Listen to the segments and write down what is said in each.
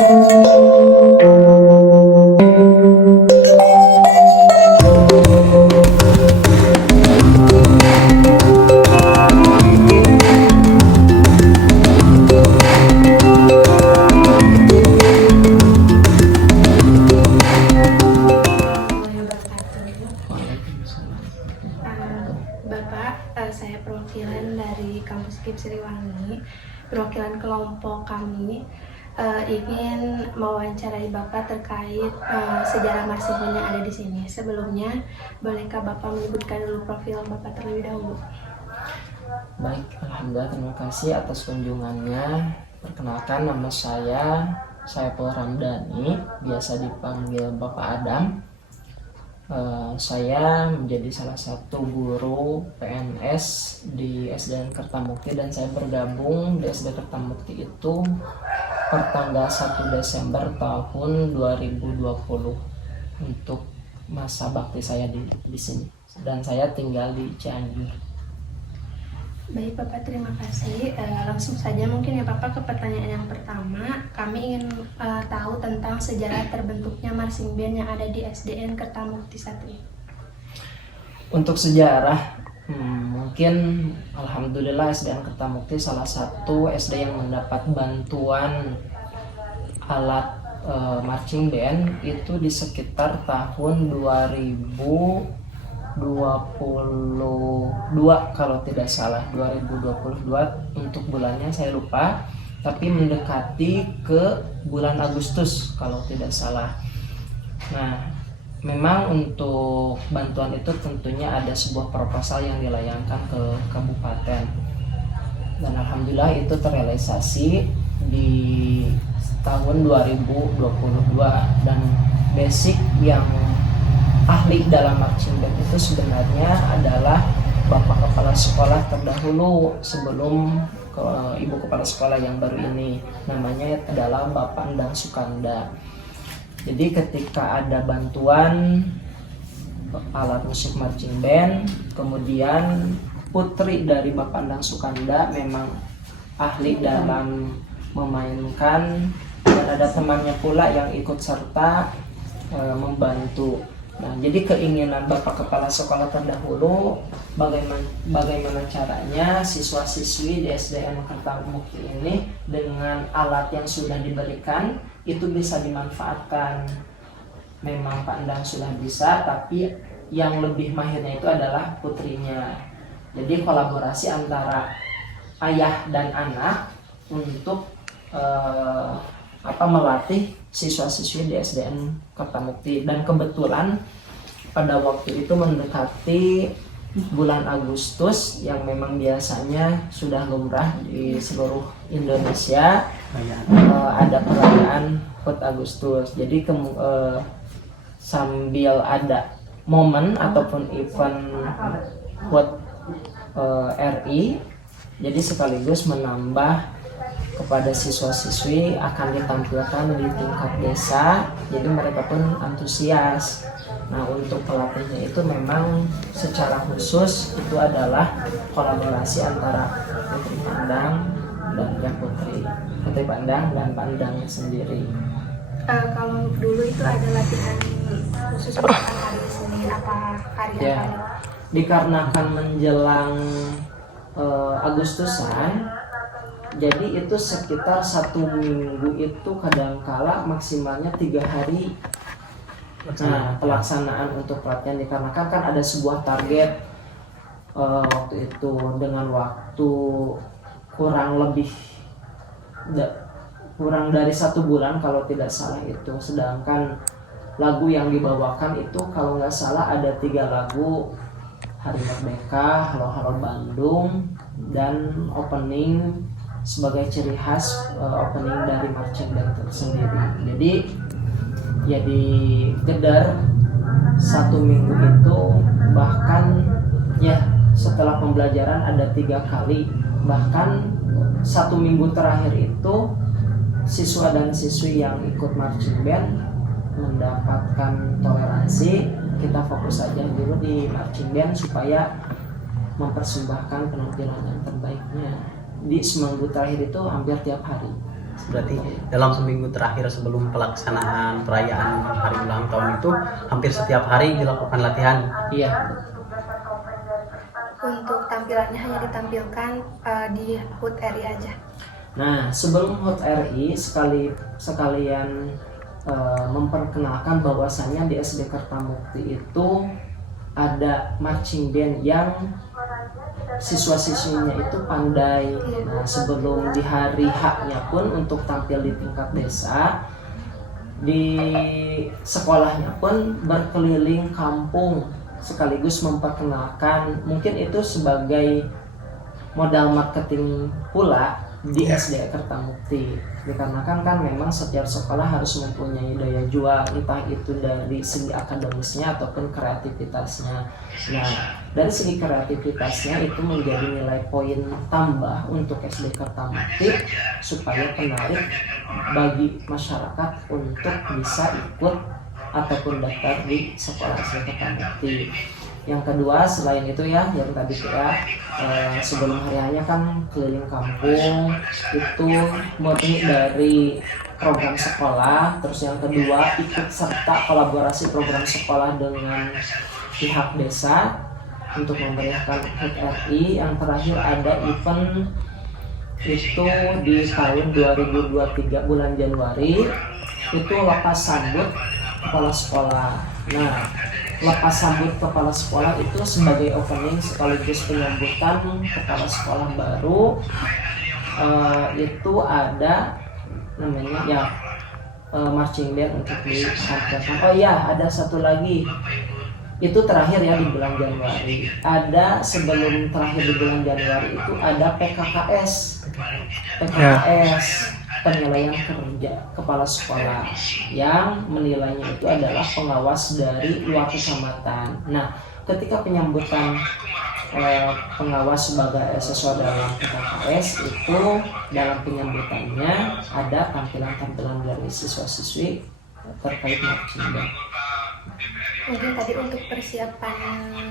Saya perwakilan dari kampus KIP Siliwangi, perwakilan kelompok kami ingin mewawancarai Bapak terkait sejarah marching band yang ada di sini. Sebelumnya, bolehkah Bapak menyebutkan dulu profil Bapak terlebih dahulu? Baik, alhamdulillah, terima kasih atas kunjungannya. Perkenalkan, nama saya Saiful Ramdhani, biasa dipanggil Bapak Adam. Saya menjadi salah satu guru PNS di SDN Kertamukti dan saya bergabung di SDN Kertamukti itu pertanggal 1 Desember tahun 2020 untuk masa bakti saya di sini, dan saya tinggal di Cianjur. Baik Bapak, terima kasih. Langsung saja mungkin ya Bapak ke pertanyaan yang pertama. Kami ingin tahu tentang sejarah terbentuknya marching band yang ada di SDN Kertamukti satu ini. Untuk sejarah, mungkin alhamdulillah SDN Kertamukti salah satu SD yang mendapat bantuan alat marching band itu di sekitar tahun 2022 kalau tidak salah, 2022 untuk bulannya saya lupa, tapi mendekati ke bulan Agustus kalau tidak salah. Nah, memang untuk bantuan itu tentunya ada sebuah proposal yang dilayangkan ke kabupaten, dan alhamdulillah itu terrealisasi di tahun 2022. Dan basic yang ahli dalam marching band itu sebenarnya adalah Bapak Kepala Sekolah terdahulu sebelum Ibu Kepala Sekolah yang baru ini, namanya adalah Bapak Endang Sukanda. Jadi ketika ada bantuan alat musik marching band, kemudian putri dari Bapak Endang Sukanda memang ahli dalam memainkan, dan ada temannya pula yang ikut serta membantu. Nah, jadi keinginan Bapak Kepala Sekolah terdahulu bagaimana caranya siswa-siswi di SDN Kertamukti ini dengan alat yang sudah diberikan itu bisa dimanfaatkan. Memang Pak Endang sudah bisa, tapi yang lebih mahirnya itu adalah putrinya. Jadi kolaborasi antara ayah dan anak untuk melatih siswa-siswi di SDN Kertamukti. Dan kebetulan pada waktu itu mendekati bulan Agustus yang memang biasanya sudah lumrah di seluruh Indonesia, ada perayaan HUT Agustus. Jadi sambil ada momen ataupun event HUT RI, jadi sekaligus menambah kepada siswa-siswi akan ditampilkan di tingkat desa, jadi mereka pun antusias. Nah, untuk pelatihnya itu memang secara khusus itu adalah kolaborasi antara Putri Pandang dan Putri Pandang dan Pandang sendiri. Kalau dulu itu ada latihan khusus untuk hari Senin apa karya? Ya, dikarenakan menjelang Agustusan, jadi itu sekitar 1 minggu itu kadangkala maksimalnya 3 hari. Nah, pelaksanaan untuk pelatihan dikarenakan kan ada sebuah target waktu itu dengan waktu kurang dari 1 bulan kalau tidak salah itu. Sedangkan lagu yang dibawakan itu kalau nggak salah ada 3 lagu, Hari Merdeka, Halo Halo Bandung, dan opening sebagai ciri khas opening dari marching band tersendiri. Jadi ya di Gedar 1 minggu itu, bahkan ya setelah pembelajaran ada 3 kali, bahkan 1 minggu terakhir itu siswa dan siswi yang ikut marching band mendapatkan toleransi. Kita fokus saja dulu di marching band supaya mempersembahkan penampilan yang terbaiknya. Di seminggu terakhir itu hampir tiap hari Berarti dalam seminggu terakhir sebelum pelaksanaan perayaan hari ulang tahun itu hampir setiap hari dilakukan latihan. Iya. Untuk tampilannya hanya ditampilkan di HUT RI aja. Nah, sebelum HUT RI sekalian memperkenalkan bahwasannya di SD Kertamukti itu ada marching band yang siswa-siswinya itu pandai. Nah, sebelum di hari H-nya pun untuk tampil di tingkat desa, di sekolahnya pun berkeliling kampung sekaligus memperkenalkan, mungkin itu sebagai modal marketing pula di SD Kertamukti, dikarenakan kan memang setiap sekolah harus mempunyai daya jual, entah itu dari segi akademisnya ataupun kreativitasnya. Nah, dari segi kreativitasnya itu menjadi nilai poin tambah untuk SD Kertamukti supaya menarik bagi masyarakat untuk bisa ikut ataupun daftar di sekolah SD Kertamukti. Yang kedua, selain itu ya, yang tadi kita sebelum hari-harinya kan keliling kampung, itu murni dari program sekolah. Terus yang kedua, ikut serta kolaborasi program sekolah dengan pihak desa untuk memeriahkan HUT RI. Yang terakhir ada event itu di tahun 2023 bulan Januari, itu lepas sambut kepala sekolah. Nah, lepas sambut kepala sekolah itu sebagai opening sekaligus penyambutan kepala sekolah baru. Itu ada namanya ya marching band untuk ditampilkan. Oh iya, ada satu lagi. Itu terakhir ya di bulan Januari. Ada sebelum terakhir di bulan Januari itu ada PKKS. Penilaian kerja kepala sekolah yang menilainya itu adalah pengawas dari luar kecamatan. Nah, ketika penyambutan pengawas sebagai siswa dalam PKKS itu, dalam penyambutannya ada tampilan-tampilan dari siswa-siswi terkait marching band. Mungkin tadi untuk persiapan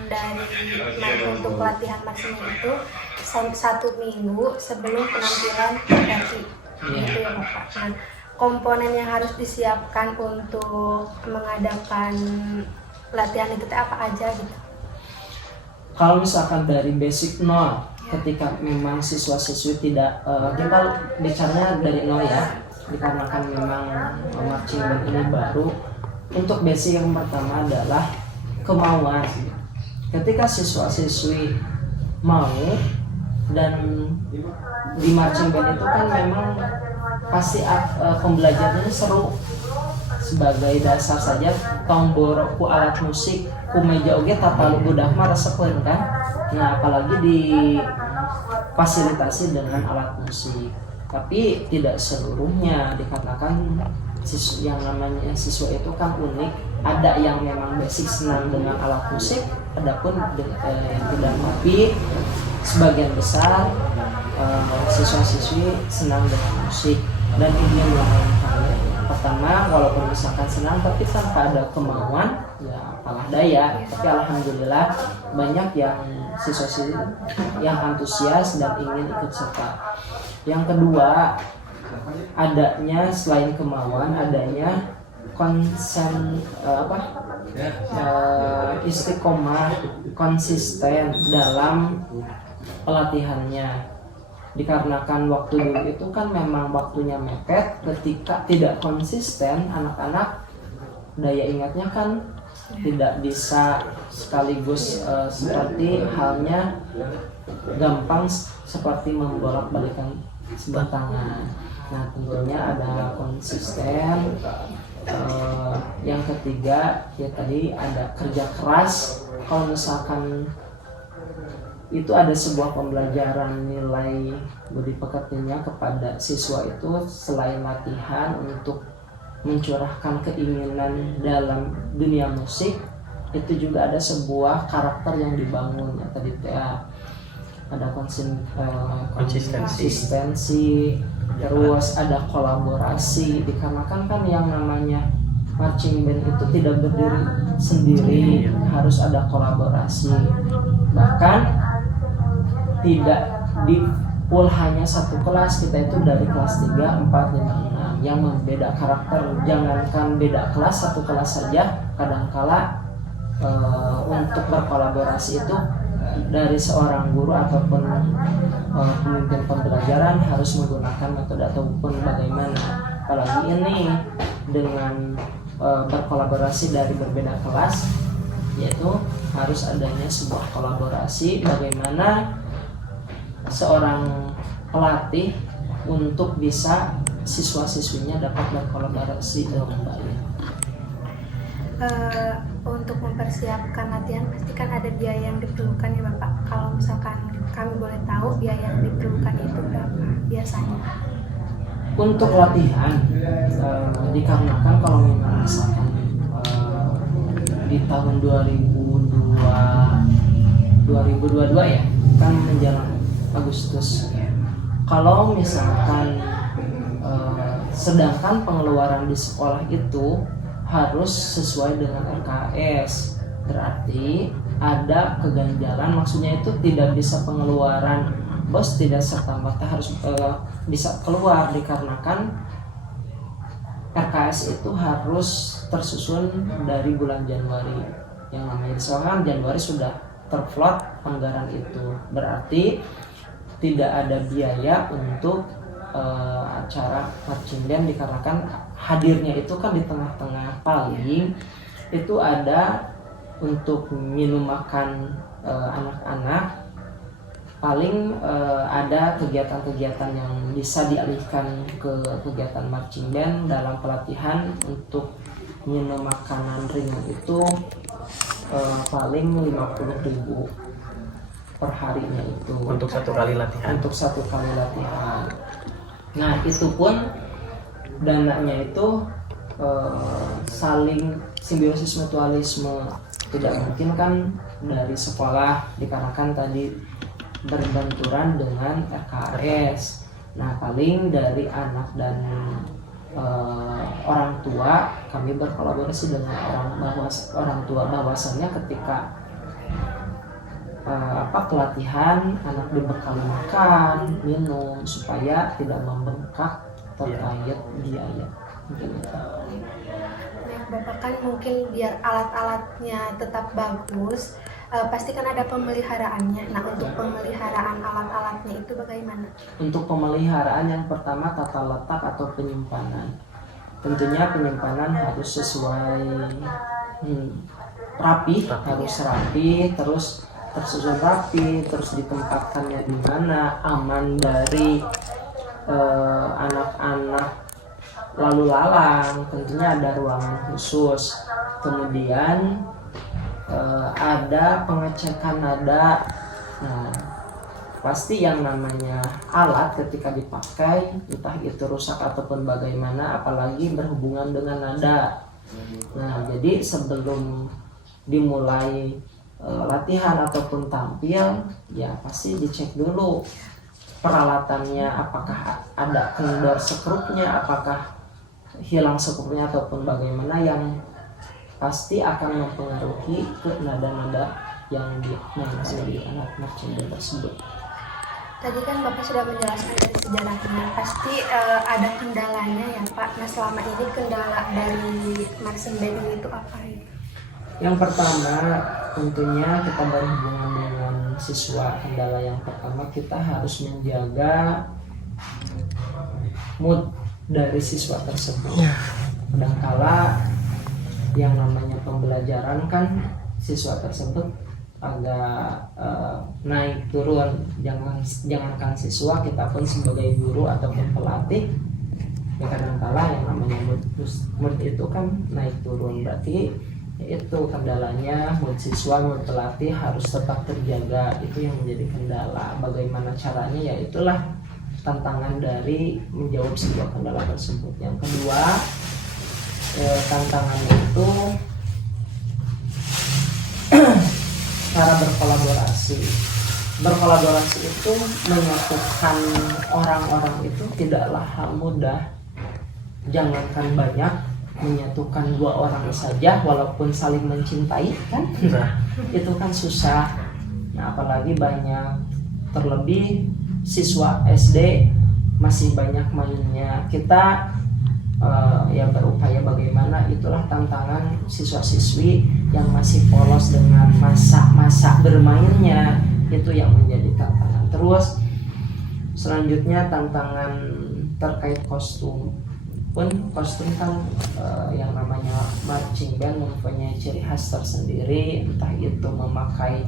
dari untuk latihan marching itu 1 minggu sebelum penampilan RI. Gitu ya Bapak. Nah, komponen yang harus disiapkan untuk mengadakan latihan itu apa aja gitu? Kalau misalkan dari basic nol, ketika memang siswa-siswi tidak, kita bicaranya dari nol ya, dikarenakan memang marching band ini baru. Untuk basic yang pertama adalah kemauan. Ketika siswa-siswi mau, dan di marching band itu kan memang pasti pembelajarannya seru. Sebagai dasar saja tombor ku alat musik ku meja oge tapalu budak mah resepkeun kan. Nah, apalagi difasilitasi dengan alat musik. Tapi tidak seluruhnya, dikatakan yang namanya siswa itu kan unik. Ada yang memang basic senang dengan alat musik, adapun yang tidak. Tapi sebagian besar siswa-siswi senang dengan musik dan ingin melakukan. Pertama, walaupun misalkan senang tapi tanpa ada kemauan, ya apalah daya. Tapi alhamdulillah banyak yang siswa-siswi yang antusias dan ingin ikut serta. Yang kedua, adanya selain kemauan, adanya istiqomah, konsisten dalam pelatihannya. Dikarenakan waktu dulu itu kan memang waktunya mepet, ketika tidak konsisten anak-anak daya ingatnya kan tidak bisa sekaligus seperti halnya gampang seperti membolak-balikan sebelah tangan. Nah, tentunya ada konsisten. Yang ketiga ya tadi ada kerja keras. Kalau misalkan itu ada sebuah pembelajaran nilai budi pekertinya kepada siswa itu, selain latihan untuk mencurahkan keinginan dalam dunia musik, itu juga ada sebuah karakter yang dibangun ya tadi ya. Ada konsistensi, terus ada kolaborasi, dikarenakan kan yang namanya marching band itu tidak berdiri sendiri, harus ada kolaborasi. Bahkan tidak full hanya satu kelas, kita itu dari kelas 3, 4, 5, 6 yang membeda karakter. Jangankan beda kelas, satu kelas saja kadangkala untuk berkolaborasi itu dari seorang guru ataupun pemimpin pembelajaran harus menggunakan metode ataupun bagaimana. Apalagi ini dengan berkolaborasi dari berbeda kelas, yaitu harus adanya sebuah kolaborasi bagaimana seorang pelatih untuk bisa siswa-siswinya dapat berkolaborasi dengan baik. Untuk mempersiapkan latihan pasti kan ada biaya yang diperlukan ya Bapak. Kalau misalkan kami boleh tahu biaya yang diperlukan itu berapa biasanya? Untuk latihan dikarenakan kalau memang misalkan di tahun 2022 ya kan menjelang Agustus. Kalau misalkan sedangkan pengeluaran di sekolah itu harus sesuai dengan RKS, berarti ada keganjalan, maksudnya itu tidak bisa pengeluaran bos tidak serta-merta harus bisa keluar, dikarenakan RKS itu harus tersusun dari bulan Januari. Yang namanya misalkan Januari sudah terflot anggaran itu, berarti tidak ada biaya untuk acara marching band, dikarenakan hadirnya itu kan di tengah-tengah. Paling itu ada untuk minum makan anak-anak, paling ada kegiatan-kegiatan yang bisa dialihkan ke kegiatan marching band dalam pelatihan. Untuk minum makanan ringan itu paling 50.000 per harinya itu untuk satu kali latihan. Nah itu pun dananya itu saling simbiosis mutualisme, tidak mungkin kan dari sekolah, dikarenakan tadi berbenturan dengan RKS. Nah paling dari anak dan orang tua kami berkolaborasi dengan orang tua, bahwasannya ketika pelatihan anak dibekali makan, minum supaya tidak membengkak terkait biaya. Mungkin itu. Nah, Bapak kan mungkin biar alat-alatnya tetap bagus, pasti kan ada pemeliharaannya. Nah, untuk pemeliharaan alat-alatnya itu bagaimana? Untuk pemeliharaan yang pertama tata letak atau penyimpanan. Tentunya penyimpanan harus sesuai rapi, harus rapi, terus tersusun rapi, terus ditempatkannya di mana aman dari anak-anak lalu lalang. Tentunya ada ruangan khusus, kemudian ada pengecekan nada. Nah pasti yang namanya alat ketika dipakai entah itu rusak ataupun bagaimana, apalagi berhubungan dengan nada. Nah jadi sebelum dimulai latihan ataupun tampil ya pasti dicek dulu peralatannya, apakah ada kendor sekrupnya, apakah hilang sekrupnya ataupun bagaimana, yang pasti akan mempengaruhi ke nada-nada yang dimainkan di alat marching band tersebut. Tadi kan Bapak sudah menjelaskan dari sejarahnya, pasti ada kendalanya ya Pak. Nah selama ini kendala dari marching band ini itu apa ya? Yang pertama tentunya kita berhubungan dengan siswa. Kendala yang pertama kita harus menjaga mood dari siswa tersebut. Kadangkala yang namanya pembelajaran kan siswa tersebut agak naik turun. Jangankan siswa, kita pun sebagai guru ataupun pelatih ya kadangkala yang namanya mood itu kan naik turun. Berarti itu kendalanya, mood siswa, mood pelatih harus tetap terjaga. Itu yang menjadi kendala. Bagaimana caranya, ya itulah tantangan dari menjawab sebuah kendala tersebut. Yang kedua, tantangannya itu cara berkolaborasi. Berkolaborasi itu menyatukan orang-orang itu tidaklah hal mudah. Jangankan banyak, menyatukan 2 orang saja walaupun saling mencintai kan itu kan susah. Nah apalagi banyak, terlebih siswa SD masih banyak mainnya. Kita ya berupaya bagaimana, itulah tantangan siswa-siswi yang masih polos dengan masa-masa bermainnya, itu yang menjadi tantangan. Terus selanjutnya tantangan terkait kostum kan yang namanya marching band mempunyai ciri khas tersendiri, entah itu memakai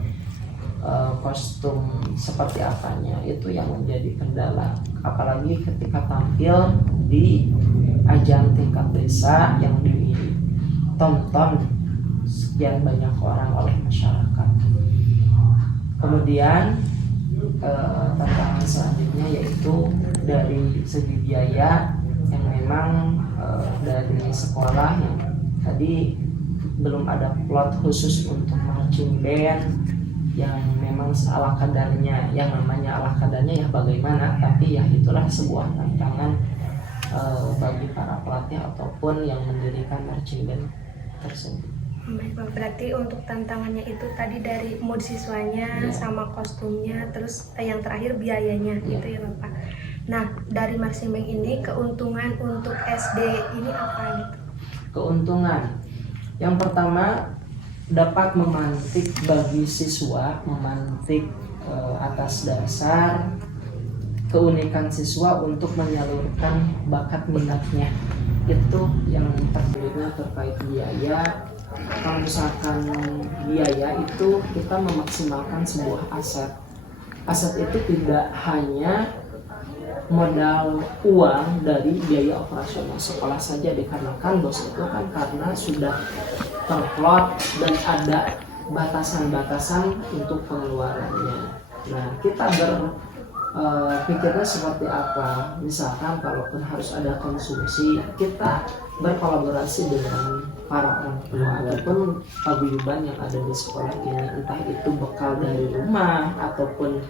kostum seperti apanya, itu yang menjadi kendala, apalagi ketika tampil di ajang tingkat desa yang ditonton sekian banyak orang oleh masyarakat. Kemudian tantangan selanjutnya yaitu dari segi biaya, yang memang dari sekolah yang tadi belum ada plot khusus untuk marching band yang memang ala kadarnya. Yang namanya ala kadarnya ya bagaimana, tapi ya itulah sebuah tantangan bagi para pelatih ataupun yang mendirikan marching band tersebut. Baik, Pak. Berarti untuk tantangannya itu tadi dari mood siswanya, sama kostumnya, terus yang terakhir biayanya, gitu ya Bapak. Nah, dari marching band ini keuntungan untuk SD ini apa gitu? Keuntungan yang pertama dapat memantik bagi siswa, memantik atas dasar keunikan siswa untuk menyalurkan bakat minatnya. Itu yang terkait terkait biaya. Kalau misalkan biaya itu kita memaksimalkan sebuah aset. Aset itu tidak hanya modal uang dari biaya operasional sekolah saja, dikarenakan bos itu kan karena sudah terplot dan ada batasan-batasan untuk pengeluarannya. Nah, kita pikirnya seperti apa? Misalkan kalaupun harus ada konsumsi, kita berkolaborasi dengan para orang tua ataupun paguyuban yang ada di sekolah ini, entah itu bekal dari rumah ataupun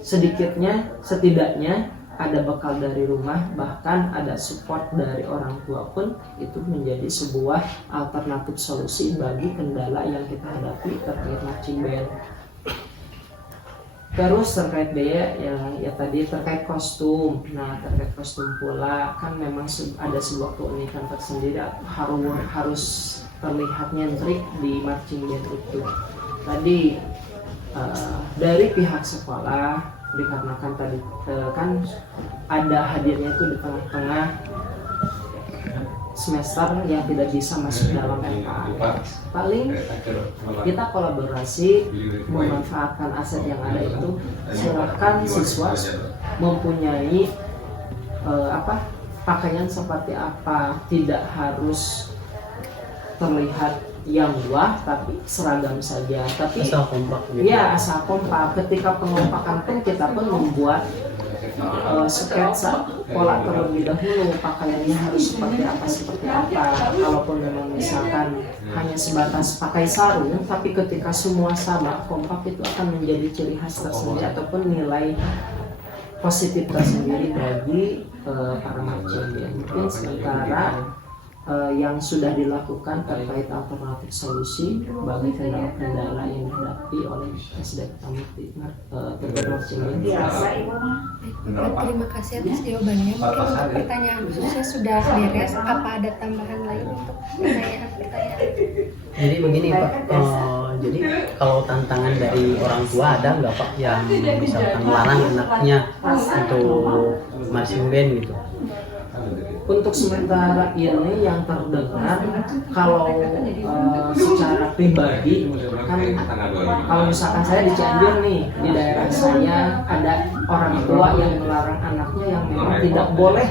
setidaknya ada bekal dari rumah, bahkan ada support dari orang tua pun, itu menjadi sebuah alternatif solusi bagi kendala yang kita hadapi terkait marching band. Terus terkait biaya yang ya tadi terkait kostum. Nah, terkait kostum pula kan memang ada sebuah keunikan tersendiri, harus terlihat nyentrik di marching band itu. Tadi dari pihak sekolah, dikarenakan tadi kan ada hadirnya itu di tengah-tengah semester yang tidak bisa masuk dalam MKA. Paling kita kolaborasi memanfaatkan aset yang ada itu. Silahkan siswa mempunyai pakaian seperti apa, tidak harus terlihat yang wah, tapi seragam saja. Tapi asal kompak gitu. Ya, asal kompak. Ketika pengompakan pun kita pun membuat sketsa pola terlebih dahulu, pakaiannya harus seperti apa. Kalaupun memang misalkan hanya sebatas pakai sarung, tapi ketika semua sama kompak, itu akan menjadi ciri khas tersendiri ataupun nilai positif tersendiri bagi para marching band. Mungkin sementara yang sudah dilakukan terkait alternatif solusi bagi kendala-kendala yang dihadapi oleh SD Ketamukti terkait marching band. Terima kasih atas jawabannya. Mungkin untuk pertanyaan khususnya sudah beres. Apa ada tambahan lain untuk pertanyaan? Jadi begini Pak, jadi kalau tantangan dari orang tua ada nggak Pak yang misalkan melarang anaknya untuk marching band gitu? Untuk sementara ini yang terdengar, kalau secara pribadi kan, kalau misalkan saya di Cianjur nih, di daerah saya ada orang tua yang melarang anaknya yang memang tidak boleh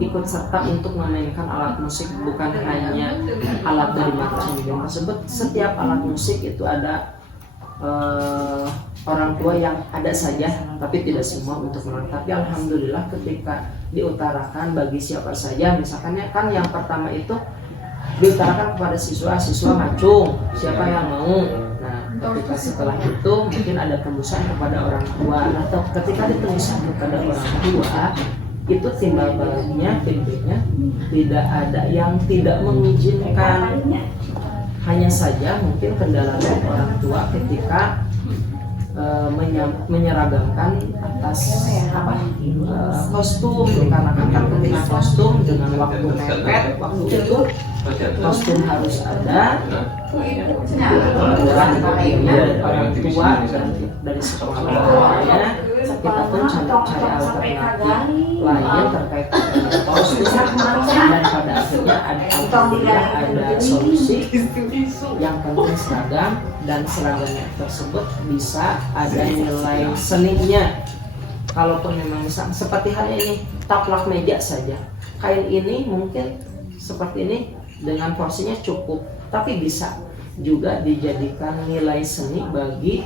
ikut serta untuk memainkan alat musik. Bukan hanya alat dari marching band tersebut, setiap alat musik itu ada orang tua yang ada saja, tapi tidak semua untuk melarang. Tapi alhamdulillah ketika diutarakan bagi siapa saja, misalkan kan yang pertama itu diutarakan kepada siswa ngacung, siapa yang mau. Nah, ketika setelah itu mungkin ada tembusan kepada orang tua, atau ketika ditembuskan kepada orang tua, itu timbal baliknya pintunya tidak ada yang tidak mengizinkan. Hanya saja mungkin kendala dari orang tua ketika menyeragamkan atas kostum, dikarenakan kan ketika kostum dengan waktu mepet, waktu itu kostum harus ada, aturan dari orang tua dan dari sekolah orangnya, kita pun cari alternatif lain terkait dengan kostum, dan pada akhirnya ada solusi yang penting seragam, dan seragamnya tersebut bisa ada nilai seninya. Kalaupun memang misalnya seperti halnya ini taplak meja saja, kain ini mungkin seperti ini dengan porsinya cukup, tapi bisa juga dijadikan nilai seni bagi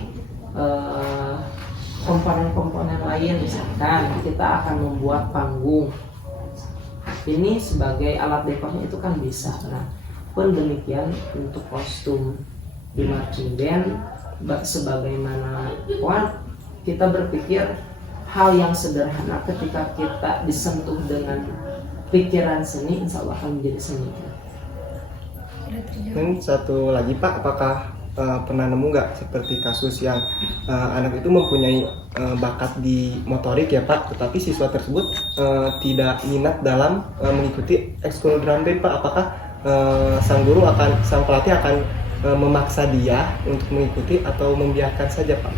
komponen-komponen lain. Misalkan kita akan membuat panggung, ini sebagai alat dekornya itu kan bisa. Nah, pun demikian untuk kostum di marching band, sebagaimana kita berpikir hal yang sederhana ketika kita disentuh dengan pikiran seni, insya Allah akan menjadi seni. Dan satu lagi Pak, apakah pernah nemu nggak seperti kasus yang anak itu mempunyai bakat di motorik ya Pak, tetapi siswa tersebut tidak minat dalam mengikuti ekskul drum band Pak? Apakah sang pelatih akan memaksa dia untuk mengikuti atau membiarkan saja Pak?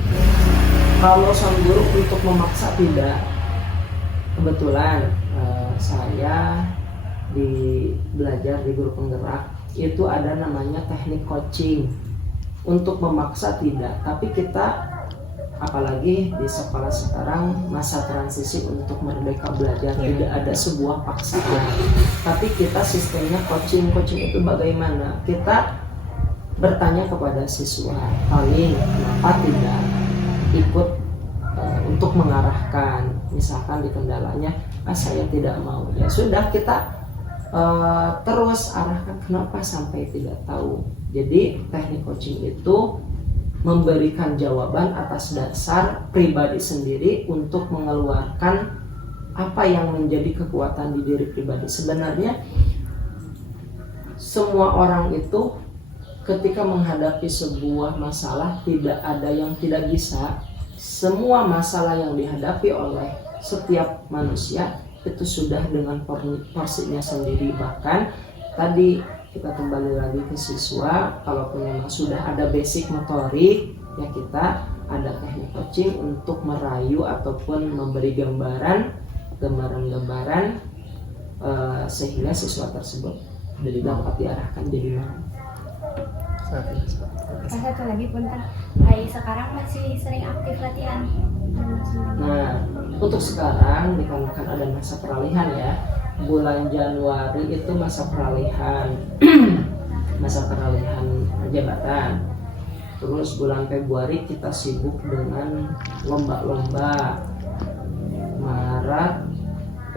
Kalau sang guru untuk memaksa tidak. Kebetulan saya belajar di guru penggerak itu ada namanya teknik coaching. Untuk memaksa tidak, tapi kita apalagi di sekolah sekarang masa transisi untuk merdeka belajar, tidak ada sebuah paksaan, tapi kita sistemnya coaching itu bagaimana? Kita bertanya kepada siswa, paling kenapa tidak ikut untuk mengarahkan, misalkan di kendalanya, saya tidak mau, ya sudah kita terus arahkan kenapa sampai tidak tahu. Jadi teknik coaching itu memberikan jawaban atas dasar pribadi sendiri untuk mengeluarkan apa yang menjadi kekuatan di diri pribadi. Sebenarnya semua orang itu ketika menghadapi sebuah masalah tidak ada yang tidak bisa. Semua masalah yang dihadapi oleh setiap manusia itu sudah dengan porsinya sendiri. Bahkan tadi kita kembali lagi ke siswa, kalaupun memang sudah ada basic motorik, ya kita ada teknik coaching untuk merayu ataupun memberi gambaran sehingga siswa tersebut dapat diarahkan jadi mana. Satu lagi punten, sekarang masih sering aktif latihan. Nah, untuk sekarang dikarenakan ada masa peralihan ya, bulan Januari itu masa peralihan jabatan. Terus bulan Februari kita sibuk dengan lomba-lomba.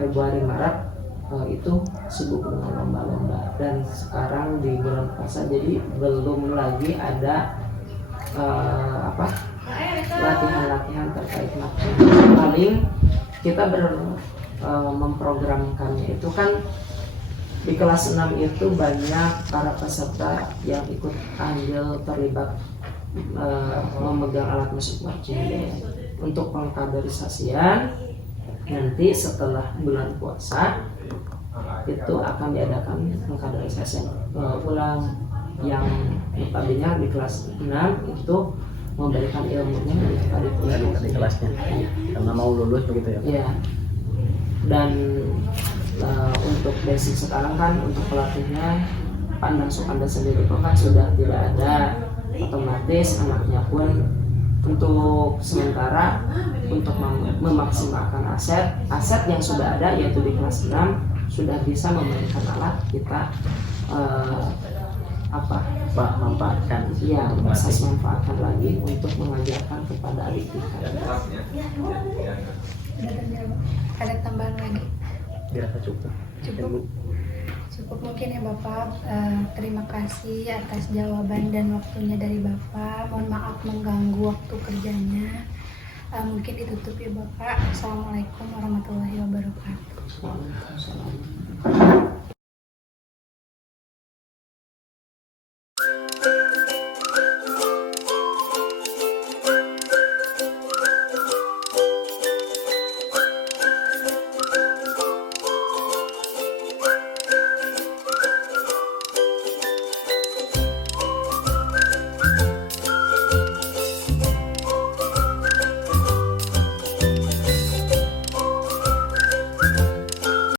Februari-Maret itu sibuk dengan lomba-lomba. Dan sekarang di bulan puasa, jadi belum lagi ada latihan terkait marching. Paling kita memprogramkannya itu kan di kelas 6 itu banyak para peserta yang ikut andil terlibat memegang alat musik marching band. Untuk pengkaderisasian nanti setelah bulan puasa itu akan diadakan pengkaderisasian ulang yang notabene di kelas 6 itu memberikan ilmunya di kelasnya karena mau lulus begitu ya. Iya. Dan untuk basic sekarang kan untuk pelatihnya Pandang Sukanda sendiri itu kan sudah tidak ada, otomatis anaknya pun untuk sementara untuk memaksimalkan aset yang sudah ada, yaitu di kelas 6 sudah bisa memberikan alat, kita manfaatkan, ya manfaatkan lagi untuk mengajarkan kepada adik kita. Ada tambahan lagi? Dirasa cukup. Cukup mungkin ya Bapak. Terima kasih atas jawaban dan waktunya dari Bapak. Mohon maaf mengganggu waktu kerjanya. Mungkin ditutup ya Bapak. Assalamualaikum warahmatullahi wabarakatuh. Waalaikumsalam.